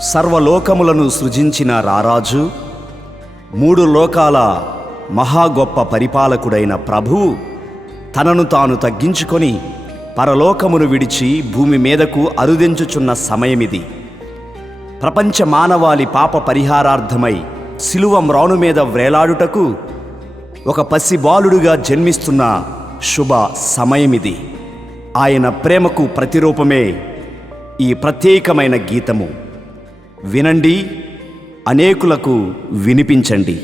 సర్వలోకములను సృజించిన రారాజు మూడు లోకాల మహా గొప్ప పరిపాలకుడైన ప్రభువు తనను తాను తగ్గించుకొని పరలోకమును విడిచి భూమి మీదకు అరుదించుచున్న సమయమిది. ప్రపంచ మానవాళి పాప పరిహారార్థమై శిలువ మ్రాను మీద వ్రేలాడుటకు ఒక పసి బాలుడుగా జన్మిస్తున్న శుభ సమయమిది. ఆయన ప్రేమకు ప్రతిరూపమే ఈ ప్రత్యేకమైన గీతము. వినండి అనేకులకు వినిపించండి.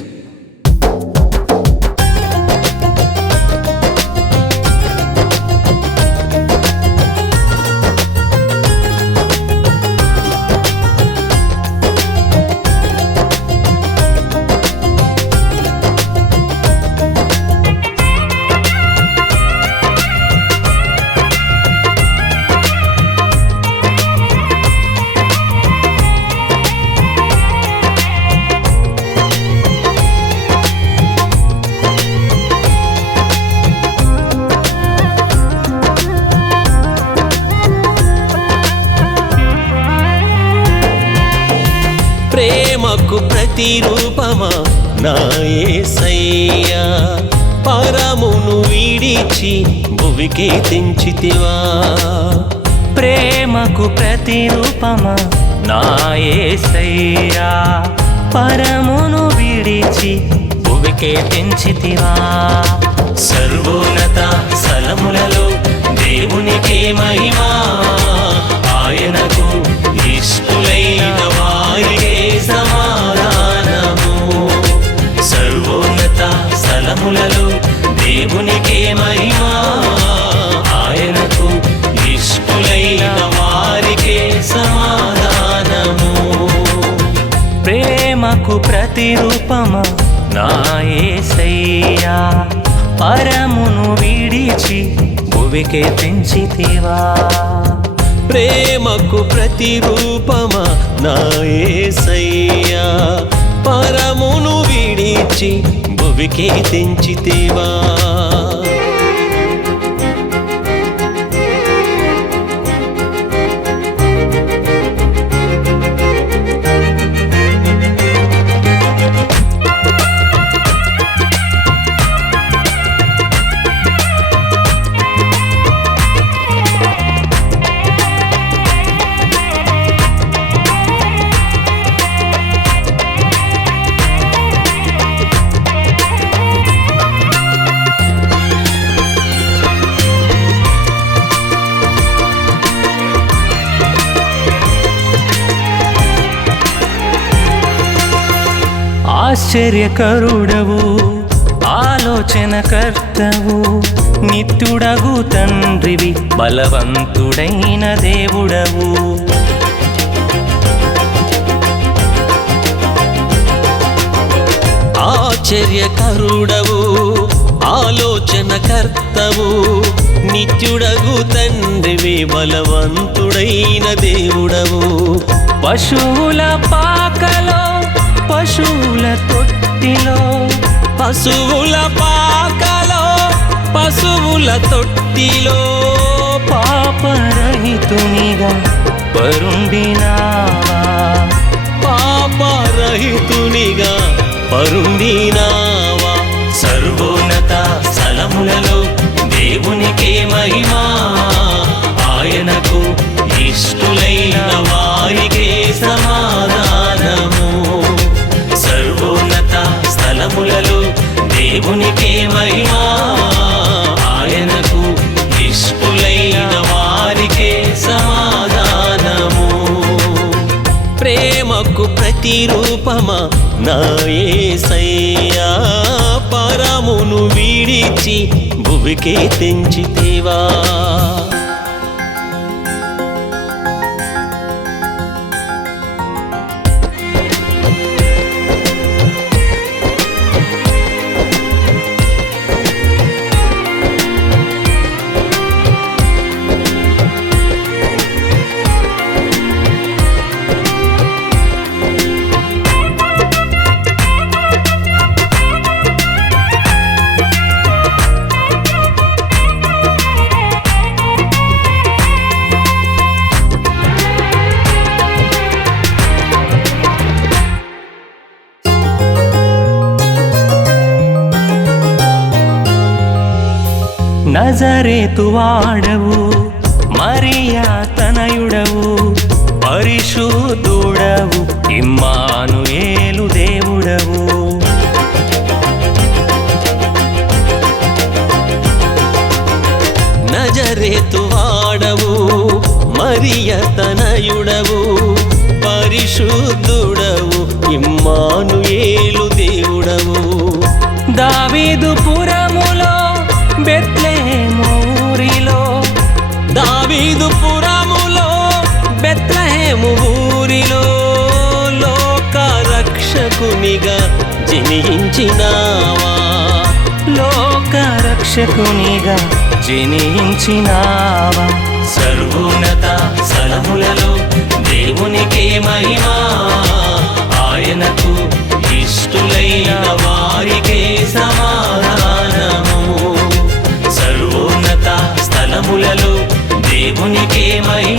ప్రేమకు ప్రతిరూపమా? నా యేసయ్యా పరమును వీడిచి భువికి తెంచితివా? ప్రేమకు ప్రతిరూపమా? నాయసయ్యా పరమును విడిచి భువికే తెంచితివా? సర్వోన్నత స్థలములలో దేవునికే మహిమా. ఆయనకు ఇష్టులైన స్థలములలో దేవునికి మహిమా. ఆయనకు ఇష్టులైన వారికే సమాధానము. ప్రేమకు ప్రతిరూపమా? నాయసయ్యా పరమును విడిచి భువికే పెంచితివా? ప్రేమకు ప్రతిరూపమా? నాయే యేసయ్యా పరమును విడిచి నువ్వికే తెంచితేవా? ఆశ్చర్యకరుడవు ఆలోచనకర్తవు నిత్యుడగు తండ్రివి బలవంతుడైన దేవుడవు. ఆశ్చర్యకరుడవు ఆలోచనకర్తవు నిత్యుడగు తండ్రివి బలవంతుడైన దేవుడవు. పశువుల పాకలో పశువుల తొట్టిలో పశువుల పాకలో పశువుల తొట్టిలో పాపరహితునిగా పరుండినావా? పాపరహితునిగా పరుండినావా? సర్వోన్నత స్థలములలో దేవునికే మహిమా. ఆయనకు ఇష్టులైన వారికే సమా ప్రభునికే మహిమా. ఆయనకు ఇష్టులైన వారికే సమాధానము. ప్రేమకు ప్రతిరూపమా నాయసయ్యా పరమును వీడిచి భువికే తెంచితేవా. నజరేతు వాడవు మరియా తనయుడవు పరిశుద్ధుడవు ఇమ్మానుయేలు దేవుడవు. నజరేతు వాడవు మరియ తనయుడవు పరిశుద్ధుడవు ఇమ్మానుయేలు రక్షకునిగా జనించినావా? లోక రక్షకునిగా జనించినావా? సర్వోన్నత స్థలములలో దేవునికే మహిమా. ఆయనకు ఇష్టులైన వారికే సమాధానము. సర్వోన్నత స్థలములలో దేవునికే మహిమా.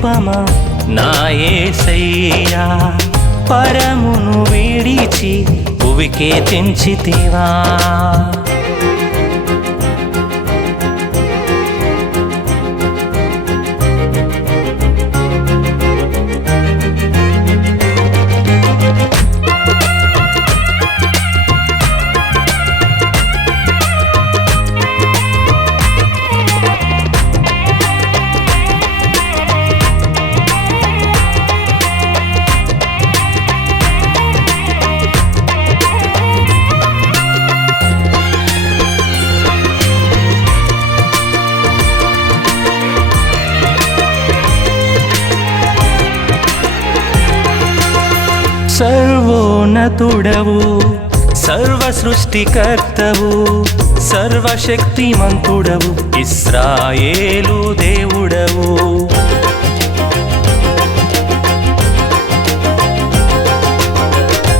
ప్రతిరూపమా నాయసయ్యా పరమును వీడిచి ఉవికే తెంచితివా. సర్వోన్నతుడవు సర్వ సృష్టికర్తవు సర్వశక్తిమంతుడవు ఇస్రాయేలు దేవుడవు.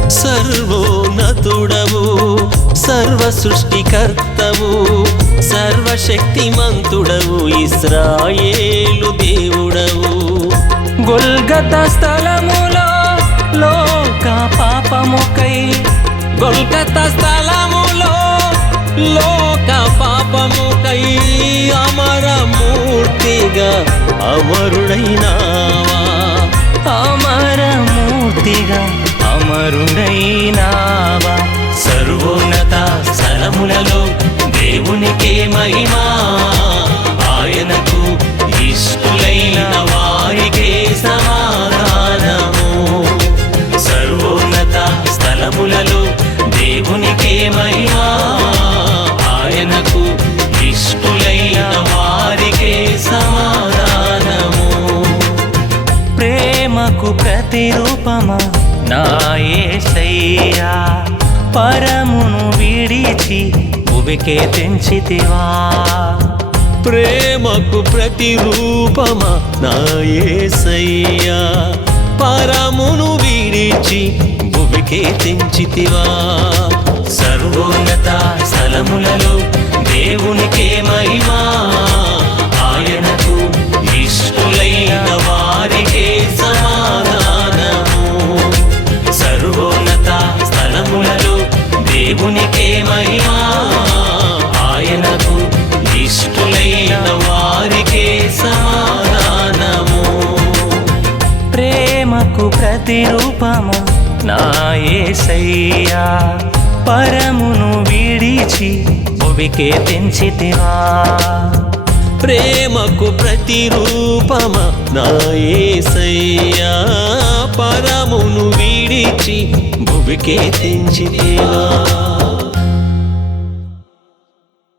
సర్వోన్నతుడవు సర్వ సృష్టికర్తవు సర్వశక్తిమంతుడవు ఇస్రాయేలు దేవుడవు. గొల్గత స్థలములో లోక పాపముకై గొల్కత స్థలములో లోక పాపముకై అమరమూర్తిగా అమరుడైనావా? అమరమూర్తిగా అమరుడైనావా? సర్వోన్నత స్థలములలో దేవునికే మహిమా. ఆయనకు ఇష్టలైనవా? ప్రభునికేమయ్యా ఆయనకు ఇష్టులైన వారికే సమాధానము. ప్రేమకు ప్రతిరూపమా? నాయసయ్యా పరమును విడిచి ఉవికే తెంచితివా? ప్రేమకు ప్రతిరూపమా? నాయే యేసయ్యా పరమును వీడిచి భువికే తెంచితివా? సర్వోన్నత స్థలములలో దేవునికే మహిమా. ఆయనకు ఇష్టులైన వారికే సమాధానము. సర్వోన్నత స్థలములలో దేవునికే మహిమా. ఆయనకు ఇష్టులైన వారికే సమాధానము. ప్రేమకు ప్రతిరూపము. నాయసయ్యా పరమును విడిచి భువికే తెంచితివా. ప్రేమకు ప్రతిరూపమ నాయసయ్యా పరమును విడిచి భువికే తెంచిదేవా